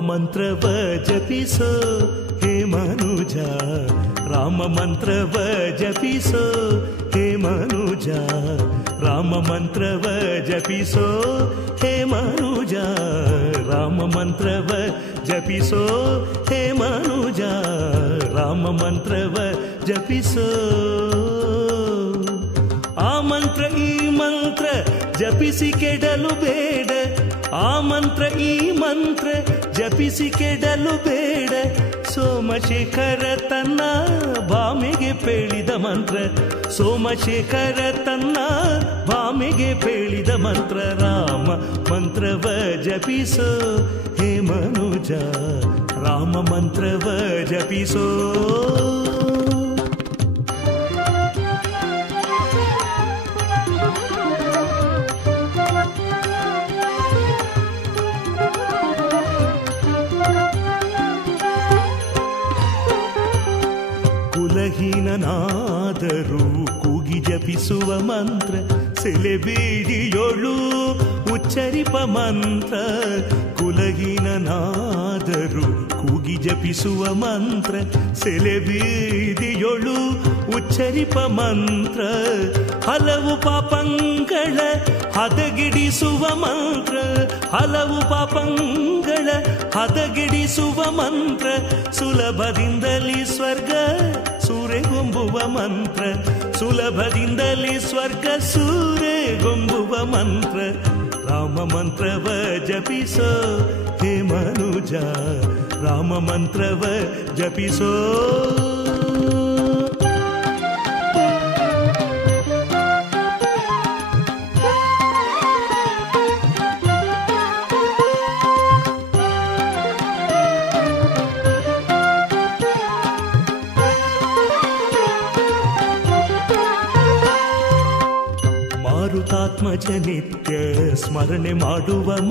ಮಂತ್ರವ ಜಪಿಸೋ ಹೇ ಮನುಜ, ರಾಮ ಮಂತ್ರವ ಜಪಿಸೋ ಹೇ ಮನುಜ, ರಾಮ ಮಂತ್ರವ ಜಪಿಸೋ ಹೇ ಮನುಜ, ರಾಮ ಮಂತ್ರವ ಜಪಿಸೋ ಹೇ ಮನುಜ, ರಾಮ ಮಂತ್ರವ ಜಪಿಸೋ. ಆ ಮಂತ್ರ ಈ ಮಂತ್ರ ಜಪಿಸಿ ಕೆಡಲು ಬೇಡ, ಆ ಮಂತ್ರ ಈ ಮಂತ್ರ ಜಪಿಸಿ ಕೆಡಲು ಬೇಡ. ಸೋಮಶೇಖರ ತನ್ನ ಭಾಮೆಗೆ ಪೇಳಿದ ಮಂತ್ರ, ಸೋಮಶೇಖರ ತನ್ನ ಭಾಮೆಗೆ ಪೇಳಿದ ಮಂತ್ರ. ರಾಮ ಮಂತ್ರವ ಜಪಿಸೋ ಹೇ ಮನುಜ, ರಾಮ ಮಂತ್ರವ ಜಪಿಸೋ. ಕುಲಹೀನನಾದರೂ ಕೂಗಿ ಜಪಿಸುವ ಮಂತ್ರ, ಸೆಲೆಬೀಡಿಯೊಳು ಉಚ್ಚರಿಪ ಮಂತ್ರ. ಕುಲಹೀನನಾದರೂ ಕೂಗಿ ಜಪಿಸುವ ಮಂತ್ರ, ಸೆಲೆಬೀಡಿಯೊಳು ಉಚ್ಚರಿಪ ಮಂತ್ರ. ಹಲವು ಪಾಪಂಗಳ ಹದಗಿಡಿಸುವ ಮಂತ್ರ, ಹಲವು ಪಾಪಂಗಳ ಹದಗಿಡಿಸುವ ಮಂತ್ರ. ಸುಲಭದಿಂದಲೇ ಸ್ವರ್ಗ ಸೂರೆಗೊಂಬುವ ಮಂತ್ರ, ಸುಲಭದಿಂದಲೇ ಸ್ವರ್ಗ ಸೂರೆಗೊಂಬುವ ಮಂತ್ರ. ರಾಮ ಮಂತ್ರವ ಜಪಿಸೋ ಹೇ ಮನುಜ, ರಾಮ ಮಂತ್ರವ ಜಪಿಸೋ. ಮಾರುತಾತ್ಮಜ ನಿತ್ಯ ಸ್ಮರಣೆ ಮಾಡುವ